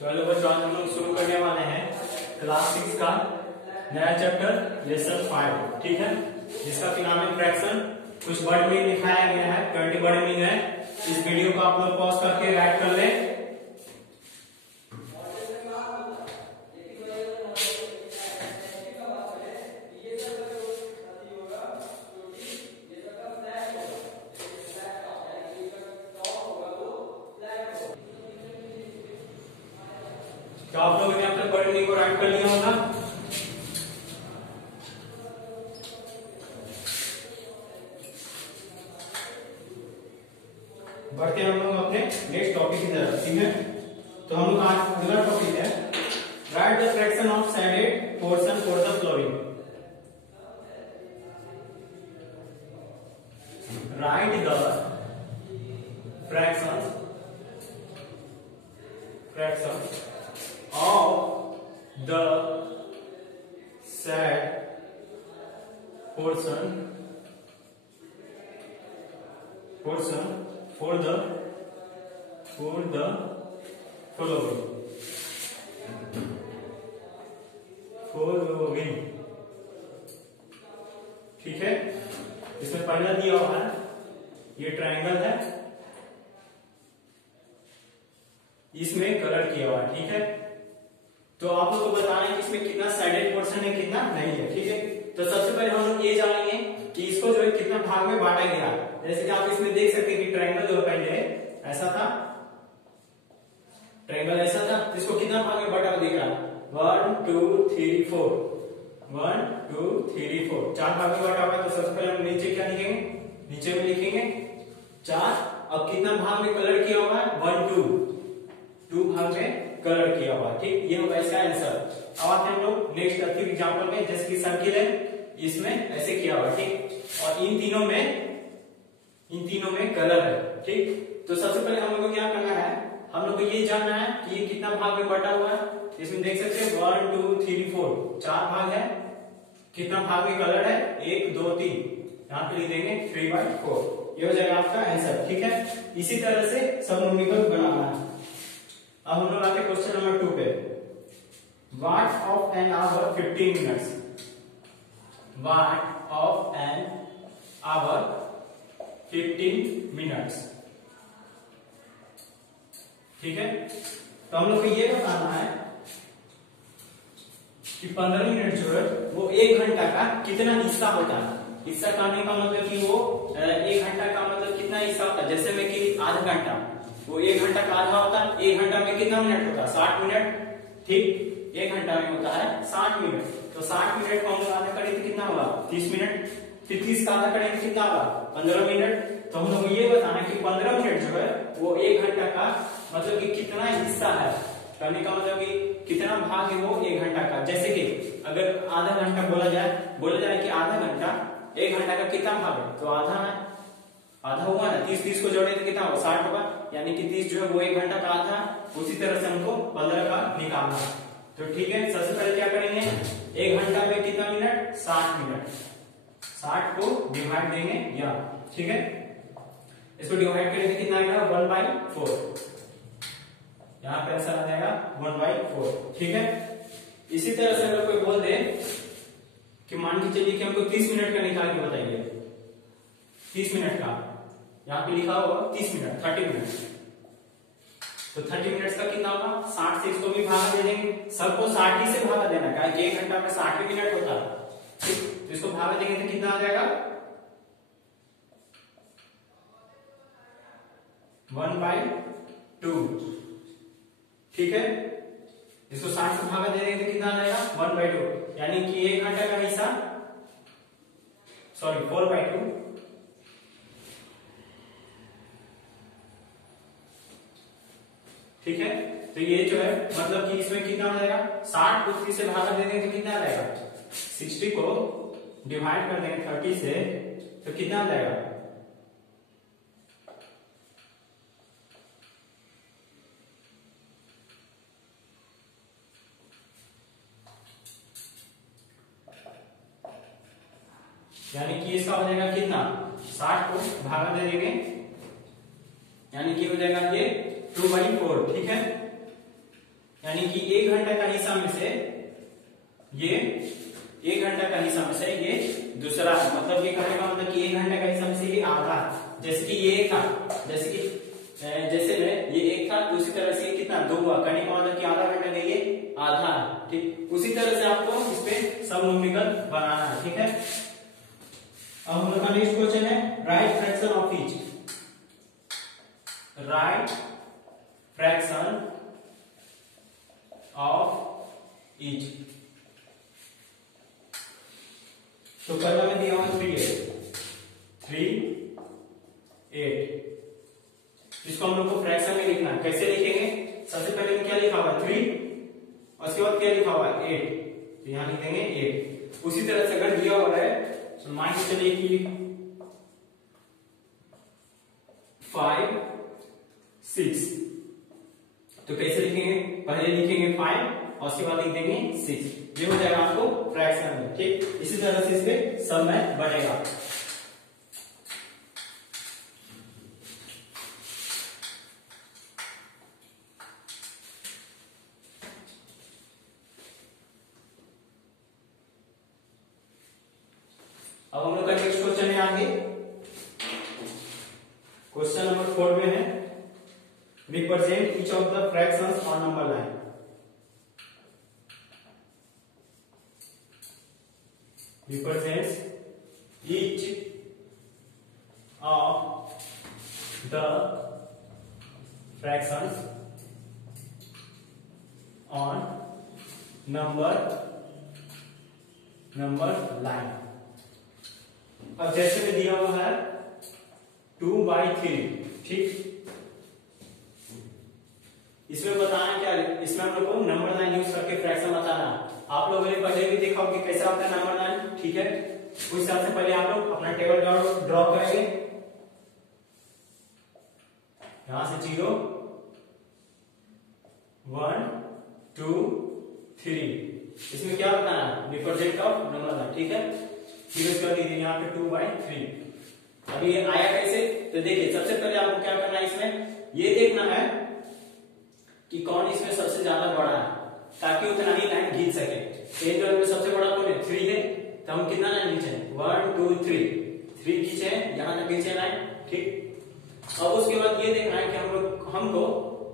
चलो बच्चों, आज हम लोग शुरू करने वाले हैं क्लास 6 का नया चैप्टर लेसन 5, ठीक है, जिसका कि नाम है फ्रैक्शन। कुछ वर्ड में दिखाया गया है, 20 वर्ड मीनिंग है। इस वीडियो को आप लोग पॉज करके राइट कर लें। तो आप लोगों ने अपने वर्ड मीनिंग को राइट कर लिया होगा। बढ़ते हैं हम लोग अपने नेक्स्ट टॉपिक की तरफ, ठीक है। तो हम लोग आज अगला टॉपिक है right the fraction of shaded portion for the flooring. Right the fraction of the sad portion for the following, ठीक है। इसमें पहला दिया हुआ है, ये ट्रायंगल है, इसमें कलर किया हुआ है, ठीक है। तो आप लोग को बताना है कि इसमें कितना साइडेड पोर्शन है, कितना नहीं है, ठीक है। तो सबसे पहले हम लोग ये जानेंगे कि इसको जो है कितना भाग में बांटा गया। जैसे कि आप इसमें देख सकते हैं कि ट्रायंगल जो पहले ऐसा था, ट्रायंगल ऐसा था, इसको कितना भाग में बांटा हुआ दिख रहा है, 1 2 3 4, 1 2 3 4, 4 भाग में बांटा हुआ है। तो सबसे पहले हम नीचे क्या लिखेंगे, नीचे में लिखेंगे 4। अब कितना भाग में कलर किया हुआ है, 1 2 भाग में कलर किया हुआ, ठीक, ये होगा इसका आंसर। अब आते हैं हम लोग नेक्स्ट एग्जांपल में, जैसे कि सर्किल है, इसमें ऐसे किया हुआ, ठीक, और इन तीनों में कलर है, ठीक। तो सबसे पहले हम लोग को क्या करना है, हम लोग को ये जानना है कि ये कितना भाग में बटा हुआ है। इसमें देख सकते हैं 1 2 3 4, 4 भाग है। कितना भाग में कलर है, 1 2 3, यहाँ पे लिख देंगे 3/4, ये हो जाएगा आपका आंसर, ठीक है। इसी तरह से सब न्यूमेरिकल बनाना है। अब हम लोग आते हैं क्वेश्चन नंबर 2 पे। What of an hour 15 minutes, what of an hour 15 minutes, ठीक है। तो हम लोग को ये बताना है कि 15 मिनट जो है वो 1 घंटा का कितना हिस्सा होता है। हिस्सा करने का मतलब कि वो 1 घंटा का मतलब कितना हिस्सा होता है। जैसे में कि आधा घंटा, वो 1 घंटा का आधा होता है। 1 घंटा में कितना मिनट होता है, 60 मिनट, ठीक। 1 घंटा में होता है 60 मिनट। तो 60 मिनट को हम लोग आधा करेंगे तो कितना होगा, 30 मिनट। फिर 30 का आधा करेंगे कितना होगा, 15 मिनट। तो हम लोग ये बताना है कि 15 मिनट जो है वो 1 घंटा का मतलब कि कितना हिस्सा है, करने का मतलब कि कितना भाग है वो 1 घंटा का। जैसे कि अगर आधा घंटा बोला जाए कि आधा घंटा 1 घंटा का कितना भाग है, तो आधा है, आधा हुआ ना। 30 को जोड़ेंगे तो कितना होगा, 60 होगा। यानी कि 30 जो है वो 1 घंटा का आधा। उसी तरह से हमको 15 का निकालना है। तो ठीक है, सबसे पहले क्या करेंगे, 1 घंटा में कितना मिनट, 60 मिनट। 60 को डिवाइड देंगे यहाँ, ठीक है। इसको डिवाइड करेंगे कितना आएगा, 1/4। यहाँ पे आंसर आ जाएगा 1/4, ठीक है। इसी तरह से अगर कोई बोल दे कि मान के चलिए कि हमको 30 मिनट का निकाल के बताइए, 30 मिनट का, यहाँ पे लिखा होगा 30 मिनट, 30 मिनट। तो 30 मिनट्स का कितना होगा, 60 से इसको भी भागा दे देंगे। सबको 60 ही से भागा देना है, 1 घंटा में 60 मिनट होता है, ठीक। तो इसको भागा देंगे तो कितना आ जाएगा, 1/2, ठीक है। इसको 60 से भागा दे देंगे तो कितना आ जाएगा, 1/2। यानी कि 1 घंटा का हिस्सा, सॉरी 4/2, ठीक है। तो ये जो है मतलब कि इसमें कितना हो जाएगा, 60 को 30 से भागा दे देंगे तो कितना आ जाएगा, 60 को डिवाइड कर देंगे 30 से तो कितना आ जाएगा, यानी कि इसका हो जाएगा कितना, 60 को भागा दे देंगे, यानी कि हो जाएगा ये 2/4, ठीक है। यानी कि 1 घंटा का हिस्सा में से ये 1 घंटा का हिस्सा में से ये दूसरा, मतलब ये कहने का मतलब कि 1 घंटा का हिस्सा में से ये आधा, जैसे कि ये था, जैसे में ये 1 था, तो उसी तरह से कितना 2 हुआ, कहने का मतलब कि आधा घंटा का ये आधा, ठीक। उसी तरह से आपको इस पे सब न्यूमेरिकल बनाना है, ठीक है। अब हम लोग का नेक्स्ट क्वेश्चन है right fraction of each. Right fraction of each. तो पहला में दिया हुआ 3 8। इसको हम लोग को फ्रैक्शन में लिखना है। कैसे लिखेंगे? सबसे पहले में क्या लिखा हुआ 3 और उसके बाद क्या लिखा हुआ 8, तो यहां लिख देंगे 8। उसी तरह से अगर दिया हुआ है तो मान के चलिए कि 5 6, तो कैसे लिखेंगे? पहले लिखेंगे 5 और उसके बाद लिख देंगे 6, ये हो जाएगा आपको फ्रैक्शन में, ठीक। इसी तरह से इसके सब में बनेगा। अब हम लोग का नेक्स्ट क्वेश्चन है आगे, क्वेश्चन नंबर 4 में है represent each of the fractions on number line. Represents each of the fractions on number line. अब जैसे में दिया हुआ है 2/3, ठीक। इसमें बताना क्या, इसमें हम लोग को नंबर लाइन यूज करके फ्रैक्शन बताना। आप लोगों ने पहले भी देखा कि कैसा होता है नंबर लाइन, ठीक है। उस हिसाब से पहले आप लोग अपना टेबल ड्रॉ करेंगे। यहां से 0 1 2 3, इसमें क्या बताना है? रिप्रेजेंट ऑफ नंबर लाइन, ठीक है। फिर उसके बाद यहाँ पे 2/3। अभी ये आया कैसे? तो देखिए सबसे पहले आपको क्या करना है, इसमें ये देखना है कि कौन इसमें सबसे ज्यादा बड़ा है, ताकि उतना ही लाइन खींच सके। तो में सबसे बड़ा कौन है? 3 है, तो हम कितना लाइन खींचे? 1 2 3 खींचे, यहाँ तक खींचे लाइन, ठीक। अब उसके बाद ये देखना है कि हमको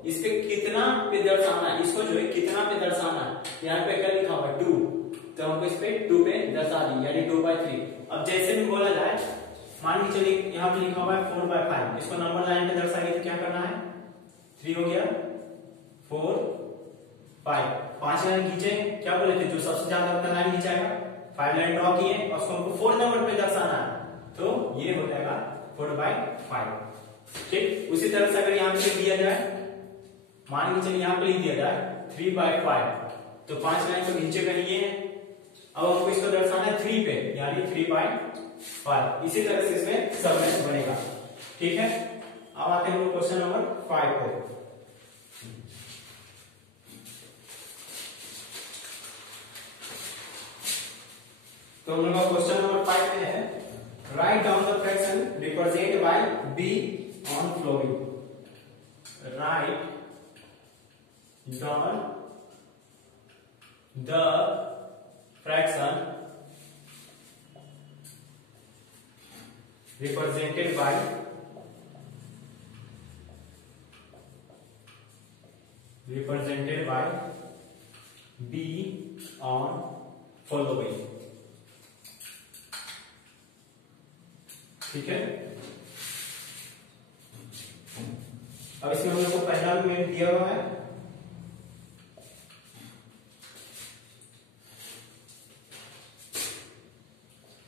इस पे कितना पे दर्शाना है, इसको जो है कितना पे दर्शाना है। यहाँ पे क्या लिखा हुआ है 2, तो हमको इस पे 2 पे दर्शा दी, यानी 2/3। अब जैसे भी बोला जाए, मान के चलिए यहाँ पे लिखा हुआ है 4/5, इसको नंबर लाइन पे दर्शाएंगे तो क्या करना है? 3 हो गया, 4 5, 5 लाइन खींचे। क्या बोले थे? जो सबसे ज्यादा उतना लाइन खींचाएगा। 5 लाइन ड्रॉ किए और उसको हमको 4 नंबर पे दर्शाना है, तो ये हो जाएगा 4/5, ठीक। उसी तरह से अगर यहाँ पे दिया जाए, मान के चलिए यहाँ पे लिख दिया जाए 3/5, तो 5 लाइन तो नीचे का ये है। अब हमको इसको दर्शाना है 3 पे, यानी 3/5। इसी तरह से इसमें सब में बनेगा, ठीक है। अब आते हैं हम क्वेश्चन नंबर 5 पे। तो हम लोग का क्वेश्चन नंबर 5 में है write down the fraction represent by be on flooring. Write down the fraction represented by B on following, ठीक है। अब इसमें हम लोग को पहला में दिया हुआ है,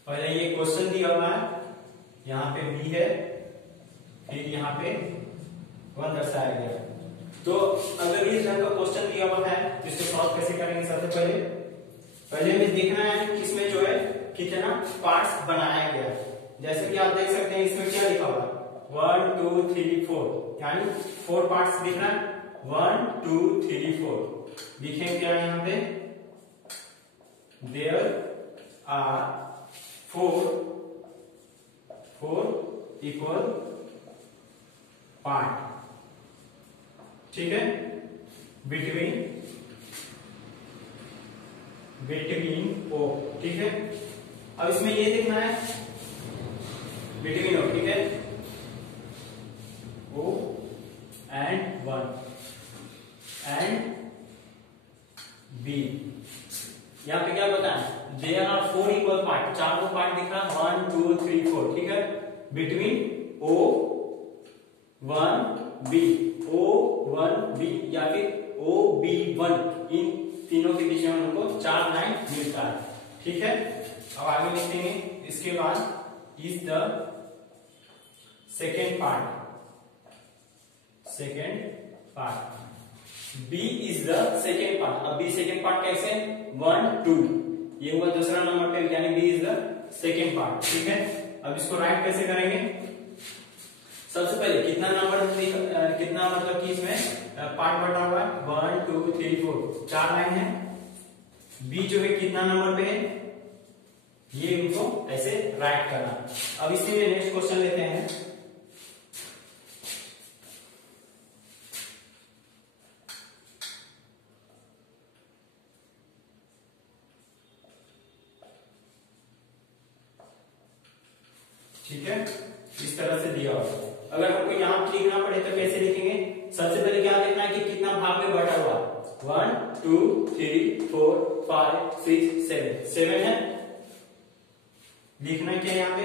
पहले ये क्वेश्चन दिया हुआ है, यहाँ पे बी है, फिर यहाँ पे 1 दर्शाया गया। तो अगर इस तरह का क्वेश्चन दिया हुआ है तो इसको सॉल्व कैसे करेंगे? सबसे पहले हमें देखना है कि इसमें जो है कितना पार्ट्स बनाया गया। जैसे कि आप देख सकते हैं इसमें क्या लिखा हुआ है 1 2 3 4, यानी 4 पार्ट्स दिख रहा है। 1 2 3 4 लिखेंगे क्या यहाँ पे? देयर आर 4 इक्वल पार्ट, ठीक है, बिटवीन बिटवीन ओ, ठीक है। अब इसमें ये देखना है बिटवीन ओ, ठीक है, ओ एंड 1 एंड बी। यहाँ पे क्या बताया, देयर आर 4 इक्वल पार्ट, 4 को पार्ट दिख रहा, 1 2 3 4, ठीक है, बिटवीन ओ 1 बी, ओ 1 बी या फिर ओ बी 1, इन तीनों के बीच में हमको 4 लाइन मिलता है, ठीक है। अब आगे लिखते हैं, इसके बाद is the second part, B is the second part. अब B सेकेंड पार्ट कैसे, 1 2, ये हुआ दूसरा नंबर पे, यानी B is the second part, ठीक है। अब इसको राइट कैसे करेंगे, सबसे पहले कितना नंबर, कितना मतलब कि इसमें पार्ट बटा हुआ है, 1 2 3 4, 4 लाइन है। B जो है कितना नंबर पे है, ये इनको ऐसे राइट करना। अब इसमें नेक्स्ट क्वेश्चन लेते हैं, ठीक है, इस तरह से दिया होगा। अगर हमको यहाँ पे लिखना पड़े तो कैसे लिखेंगे, सबसे पहले क्या देखना है कि कितना भाग में बटा हुआ, 1 2 3 4 5 6 7, 7 है। लिखना क्या है यहाँ पे,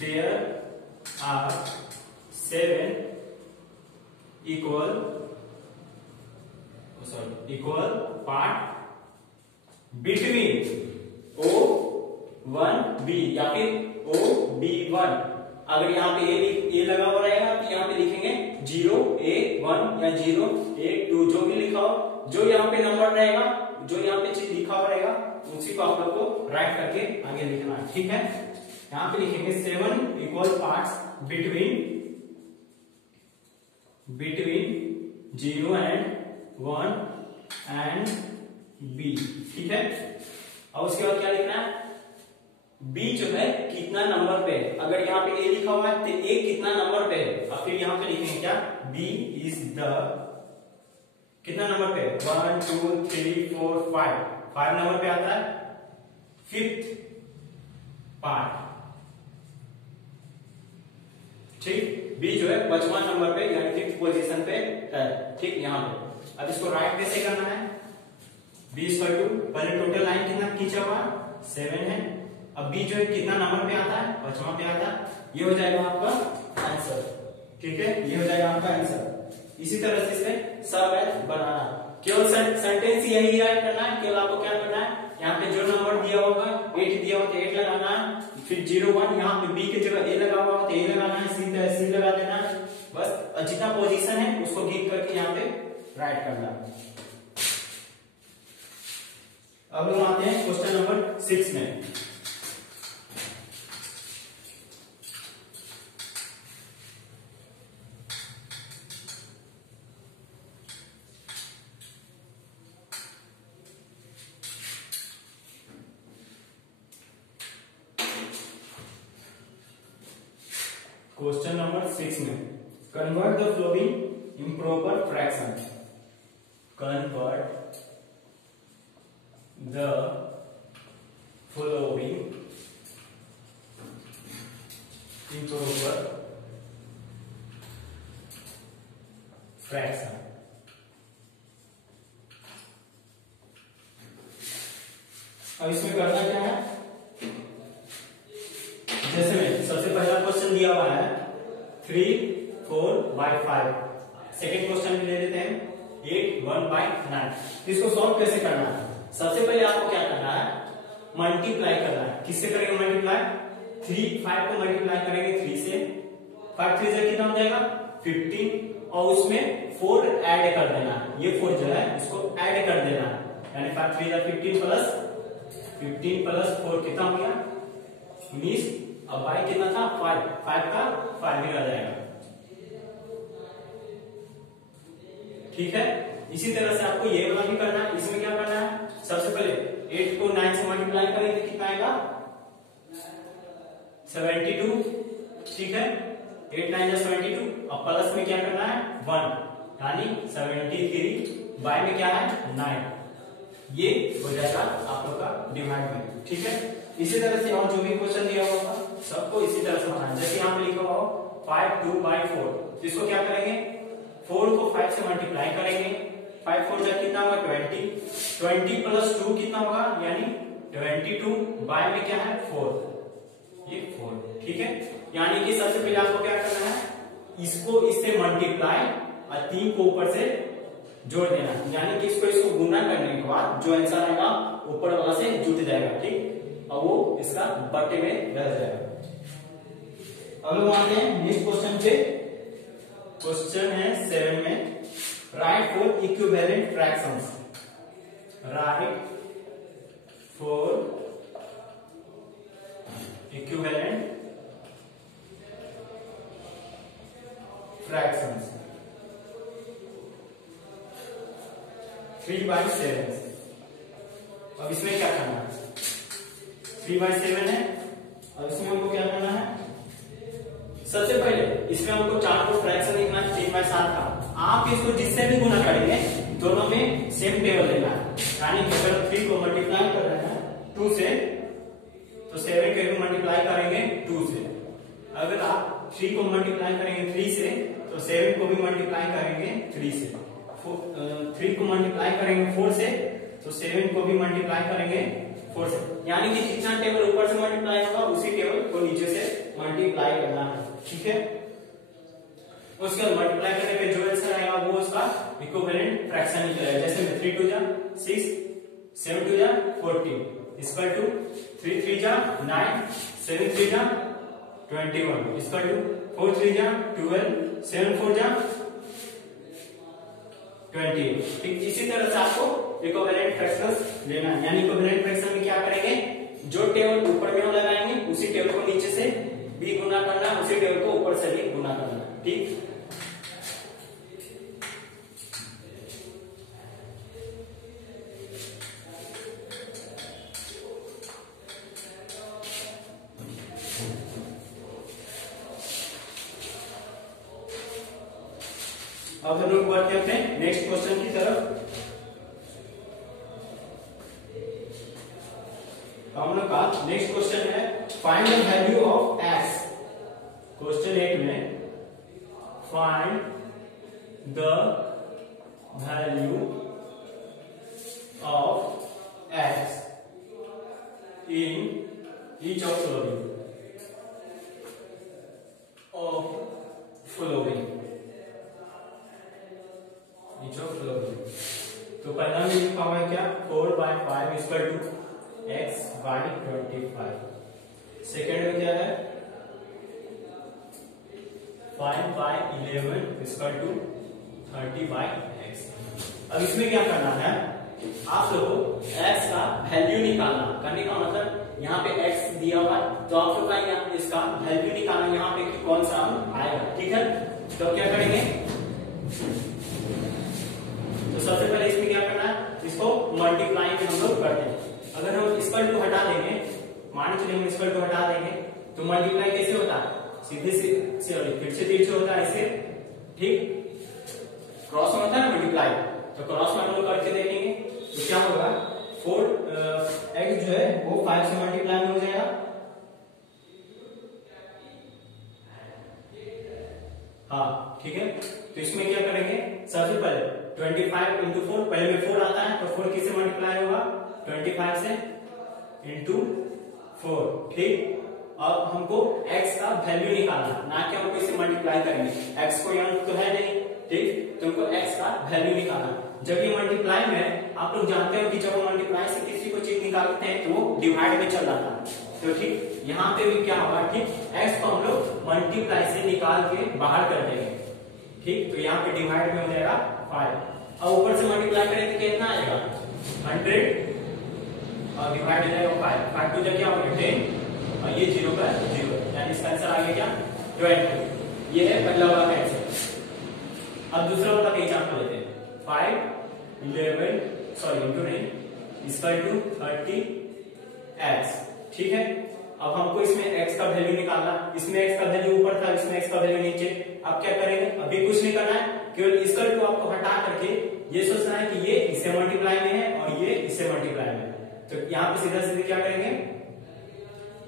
there are 7 equal part between O 1 B या फिर ओ बी 1। अगर यहाँ पे ए लगा हुआ रहेगा तो यहाँ पे लिखेंगे 0 a 1 या 0 a 2, जो भी लिखा हो, जो यहाँ पे नंबर रहेगा, जो यहाँ पे चीज लिखा हुआ रहेगा, उसी को आप लोग को राइट करके आगे लिखना है, ठीक है। यहाँ पे लिखेंगे 7 equal parts between 0 and 1 and b, ठीक है। और उसके बाद क्या लिखना है, b जो है कितना नंबर पे है, अगर यहाँ पे a लिखा हुआ है तो a कितना नंबर पे है, और फिर यहाँ पे लिखेंगे क्या, b इज द कितना नंबर पे, 1 2 3 4 5 नंबर पे आता है, 5th पार्ट, ठीक। b जो है 55 नंबर पे यानी 5th पोजीशन पे है, ठीक, यहाँ पे। अब इसको राइट कैसे करना है, b इक्वल टू, पहले टोटल लाइन कितना खींचा हुआ, 7 है। अब b जो है कितना नंबर पे आता है, 55 पे आता है, ये हो जाएगा आपका आंसर, ठीक है, ये हो जाएगा आपका आंसर। इसी तरह से इसमें सब मैथ बनाना, केवल सेंटेंस यही राइट करना है, केवल आपको क्या करना है, यहाँ पे जो नंबर दिया होगा 8 दिया होगा तो 8 लगाना है, फिर 0 1, यहाँ पे b की जगह a लगा हुआ तो a लगाना है, c लगा देना है, बस जितना पोजीशन है उसको गिव करके यहाँ पे राइट करना है। अब हम आते हैं क्वेश्चन नंबर 6 में। क्वेश्चन नंबर 6 में, convert the flowing improper fraction, convert the flowing improper fraction. अब इसमें करना क्या है, जैसे में सबसे पहला क्वेश्चन दिया हुआ है 3 4/5, सेकेंड क्वेश्चन भी ले लेते हैं 8 1/9। इसको सॉल्व कैसे करना है, सबसे पहले आपको क्या करना है, मल्टीप्लाई करना है। किससे करेंगे मल्टीप्लाई, 5 को मल्टीप्लाई करेंगे 3 से, 5 3 से कितना हो जाएगा 15, और उसमें 4 ऐड कर देना है, ये 4 जो है इसको ऐड कर देना है, यानी 5 3 15 प्लस 4 कितना हो गया 19। अब y कितना था 5 का 5 भी आ जाएगा, ठीक है। इसी तरह से आपको ये वाला भी करना है। इसमें क्या करना है, सबसे पहले 8 को 9 से मल्टीप्लाई करेंगे कितना आएगा 72, ठीक है, 8 9 जा 72। अब प्लस में क्या करना है 1, यानी 73, y में क्या है 9, ये हो जाएगा आप लोग का डिवाइड में। ठीक है, इसी तरह से और जो भी क्वेश्चन दिया होगा सबको इसी तरह से बनाना। जैसे यहाँ पे लिखा हो 5/2/4, इसको क्या करेंगे 4 को 5 से मल्टीप्लाई करेंगे, 5 4 जा कितना होगा 20 प्लस 2 कितना होगा यानी 22 बाय में क्या है 4, ये 4। ठीक है, यानी कि सबसे पहले आपको क्या करना है इसको इससे मल्टीप्लाई और 3 को ऊपर से जोड़ देना, यानी कि इसको गुना करने के बाद जो आंसर आएगा ऊपर वाला से जुट जाएगा। ठीक, और वो इसका बट्टे में रह जाएगा। अब लोग आते हैं नेक्स्ट क्वेश्चन पे। क्वेश्चन है 7 में, right for equivalent fractions. Right for equivalent fractions 3/7। अब इसमें क्या करना है 3/7 है, और इसमें हमको क्या करना है सबसे पहले इसमें हमको 4 को फ्रैक्शन लिखना है 3/7 का। आप इसको जिससे भी गुना करेंगे दोनों में सेम टेबल लेना है, यानी कि अगर 3 को मल्टीप्लाई कर रहे हैं 2 से तो 7 को मल्टीप्लाई करेंगे 2 से। अगर आप 3 को मल्टीप्लाई करेंगे 3 से तो 7 को भी मल्टीप्लाई करेंगे 3 से। 3 को मल्टीप्लाई करेंगे 4 से तो 7 को भी मल्टीप्लाई करेंगे 4 से, यानी कि जितना टेबल ऊपर से मल्टीप्लाई होगा उसी टेबल को नीचे से मल्टीप्लाई करना है। ठीक है, उसके बाद मल्टीप्लाई करने पे जो आंसर आएगा वो उसका इक्विवेलेंट फ्रैक्शन निकलेगा। जैसे में 3 2 जा 6, 7 2 जा 14 इक्वल टू 3 3 जा 9, 7 3 जा 21 इक्वल टू 4 3 जा 12, 7 4 जा 28। ठीक, इसी तरह से आपको इक्विवेलेंट फ्रैक्शंस लेना है, यानी इक्विवेलेंट फ्रैक्शन में क्या करेंगे जो टेबल ऊपर में लगाएंगे उसी टेबल को नीचे से भी गुना करना, उसी टेबल को ऊपर से भी गुना करना। ठीक, अब हम लोग बढ़ते हैं नेक्स्ट क्वेश्चन की तरफ। हम लोग का नेक्स्ट क्वेश्चन है find the value of x. Question 8 में find the value of x in each of following. तो पहला में लिखा हुआ है क्या 4/5 इक्वल टू x/25। सेकेंड में क्या है 5/11 इक्वल टू 30/x। अब इसमें क्या करना है आप लोगों को x का वैल्यू निकालना। करने का मतलब यहाँ पे x दिया हुआ तो आप लोग का इसका वैल्यू निकालना, यहाँ पे कौन सा आएगा। ठीक है, तो क्या करेंगे तो सबसे पहले इसमें क्या करना है इसको मल्टीप्लाई में हम लोग करते हैं। अगर हम इक्वल टू हटा देंगे, मान के चलिए इक्वल टू हटा देंगे तो मल्टीप्लाई कैसे होता है सीधे से फिर से तिरछे होता है ऐसे। ठीक, क्रॉस में होता है ना मल्टीप्लाई, तो क्रॉस में हम लोग करके देखेंगे तो क्या होगा 4x जो है वो 5 से मल्टीप्लाई में हो जाएगा। हाँ ठीक है, तो इसमें क्या करेंगे सबसे पहले 25 इंटू 4, पहले में 4 आता है तो 4 किससे मल्टीप्लाई होगा 25 से इंटू 4। ठीक, अब हमको x का वैल्यू निकालना, ना कि हमको इसे मल्टीप्लाई करेंगे, x को यहाँ तो है नहीं। ठीक, तो हमको x का वैल्यू निकालना। जब ये मल्टीप्लाई में आप लोग जानते हो कि जब हम मल्टीप्लाई से किसी को चीज निकालते हैं तो वो डिवाइड में चल जाता है। तो ठीक यहाँ पे भी क्या होगा ठीक x को हम लोग मल्टीप्लाई से निकाल के बाहर कर देंगे। ठीक, तो यहाँ पे डिवाइड में हो जाएगा 5 और ऊपर से मल्टीप्लाई करेंगे तो कितना आएगा 100 और डिवाइड हो जाएगा 5। 5 टू क्या होगा 10 और ये 0 का 0, यानी इसका आंसर आ गया क्या 20। ये है पहला वाला का आंसर। अब दूसरा वाला का एग्जांपल लेते हैं 5 11 sorry into 9 equal to 30x। ठीक है, अब हमको इसमें x का वैल्यू निकालना, इसमें x का वैल्यू ऊपर था, इसमें x का वैल्यू नीचे। अब क्या करेंगे, अभी कुछ नहीं करना है, केवल इसका टू आपको हटा करके ये सोचना है कि ये इससे मल्टीप्लाई में है और ये इससे इससे मल्टीप्लाई में, तो यहाँ पे सीधा सीधे क्या करेंगे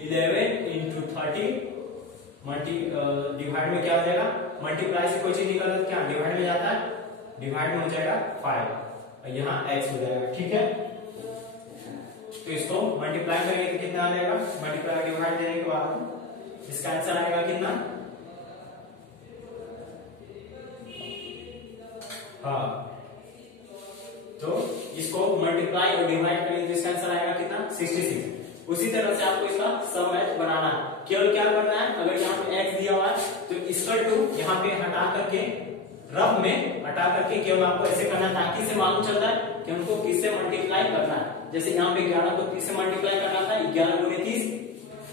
11 इंटू 30 डिवाइड में क्या हो जाएगा, मल्टीप्लाई से कोई चीज निकल तो क्या डिवाइड में जाता है, डिवाइड में हो जाएगा 5 और यहाँ x हो जाएगा। ठीक है, तो इसको मल्टीप्लाई करेंगे तो कितना आ जाएगा, मल्टीप्लाई डिवाइड देने के बाद इसका आंसर आएगा कितना, हाँ तो इसको मल्टीप्लाई और डिवाइड करेंगे तो इसका आंसर आएगा कितना 66। उसी तरह से आपको इसका सम मैथ बनाना है, केवल क्या करना है, अगर यहाँ पे x दिया हुआ है तो इसका 2 यहाँ पे हटा करके रफ में हटा करके केवल आपको ऐसे करना है, ताकि से मालूम चलता है कि हमको किससे मल्टीप्लाई करना है। जैसे यहाँ पे 11 को 30 से मल्टीप्लाई करना था, 11 गुणे 30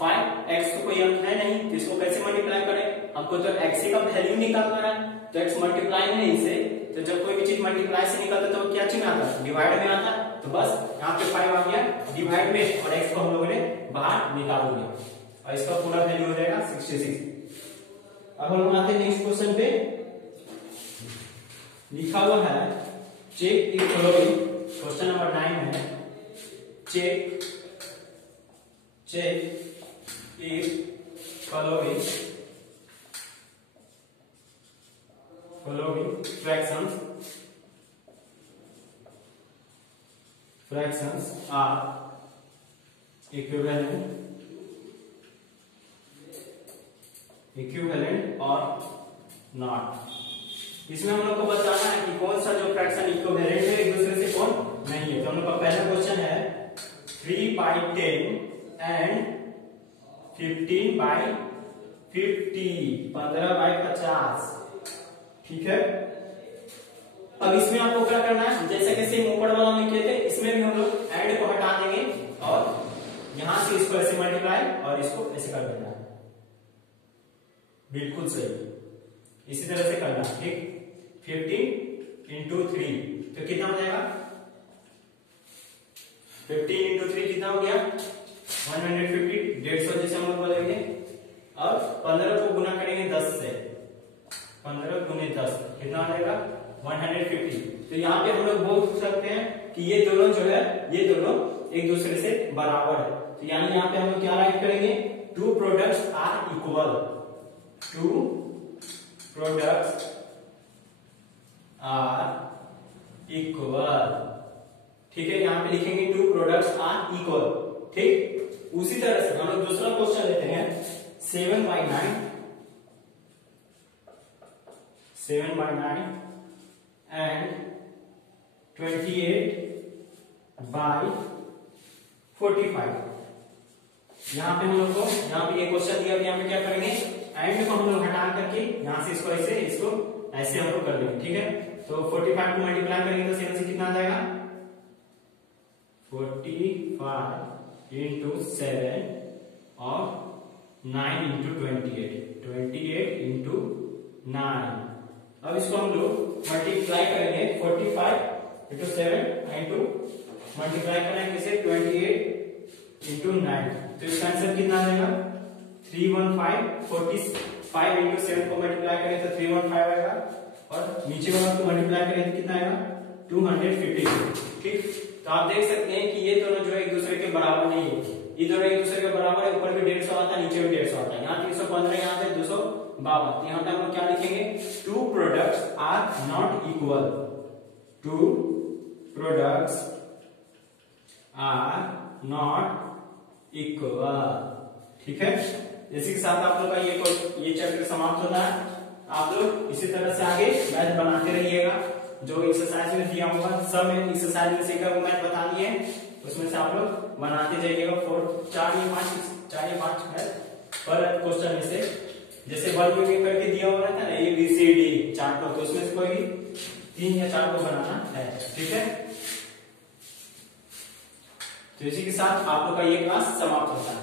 5, x तो कोई अंक है नहीं तो इसको कैसे मल्टीप्लाई करें, हमको तो x का वैल्यू निकालना है, तो x मल्टीप्लाई में इसे, तो जब कोई भी चीज मल्टीप्लाई से निकलता है तो क्या चिन्ह आता है, डिवाइड में आता है, तो बस यहाँ पे 5 आ गया डिवाइड में और x को हम लोगों ने बाहर निकाल दिया और इसका पूरा वैल्यू हो जाएगा 66। अब हम आते हैं नेक्स्ट क्वेश्चन पे, लिखा हुआ है check if following, question number 9 है, check if following fractions are equivalent or not। इसमें हम लोग को बताना है कि कौन सा जो फ्रैक्शन इक्विवेलेंट है एक दूसरे से कौन नहीं है। तो हम लोग का पहला क्वेश्चन है 3/10 एंड 15/50, 15/50। ठीक है, अब इसमें आपको क्या करना है, जैसे कि सेम ऊपर वाला में किए थे, इसमें भी हम लोग एंड को हटा देंगे और यहां से इसको ऐसे मल्टीप्लाई और इसको ऐसे कर देना है, बिल्कुल सही, इसी तरह से करना। ठीक, 15 इंटू 3 तो कितना हो जाएगा, 15 इंटू 3 कितना हो गया 150, 150 जैसे हम लोग बोलेंगे। और 15 को गुना करेंगे 10 से, 15 गुने 10 कितना आ जाएगा 150। तो यहाँ पे हम लोग बोल सकते हैं कि ये दोनों जो है ये दोनों एक दूसरे से बराबर है। तो यानी यहाँ पे हम लोग क्या राइट करेंगे, two products are equal, two products are equal. ठीक है, यहाँ पे लिखेंगे टू प्रोडक्ट्स आर इक्वल। ठीक, उसी तरह से हम लोग दूसरा क्वेश्चन लेते हैं 7/9 एंड 28/45। यहाँ पे हम लोग को यहाँ पे ये क्वेश्चन दिया, यहाँ पे क्या करेंगे, एंड को हम लोग हटा करके यहाँ से इसको ऐसे ऐसे हम लोग कर देंगे। ठीक है, तो 45 को मल्टीप्लाई करेंगे तो सीधा से कितना आ जाएगा 45 इंटू 7 और 9 इंटू 28 इंटू 9। अब इसको हम लोग मल्टीप्लाई करेंगे 45 इंटू 7 इंटू मल्टीप्लाई करेंगे इसे 28 इंटू 9, तो इसका आंसर कितना आ जाएगा 315। 45 इंटू 7 को मल्टीप्लाई करें तो 315 आएगा और नीचे वाला को मल्टीप्लाई करें तो कितना आएगा 250। ठीक, तो आप देख सकते हैं कि ये दोनों जो है एक दूसरे के बराबर नहीं है, ये दोनों एक दूसरे के बराबर है, ऊपर भी 150 आता है नीचे भी 150 आता है, यहाँ 315 यहाँ पे 252। यहाँ पे हम लोग क्या लिखेंगे, two products are not equal, two products are not equal. ठीक है, इसी के साथ आप लोग का ये चैप्टर समाप्त होता है। आप लोग इसी तरह से आगे मैथ बनाते रहिएगा, जो एक्सरसाइज में दिया होगा सब एक्सरसाइज में सीखा वो मैथ बता दिए, उसमें से आप लोग बनाते जाइएगा। 4 या 5 है पर क्वेश्चन में से, जैसे वर्ग में करके दिया हुआ था ना ABCD 4 को, तो उसमें से कोई 3 या 4 को बनाना है। ठीक है, तो इसी के साथ आप लोग का ये क्लास समाप्त होता है।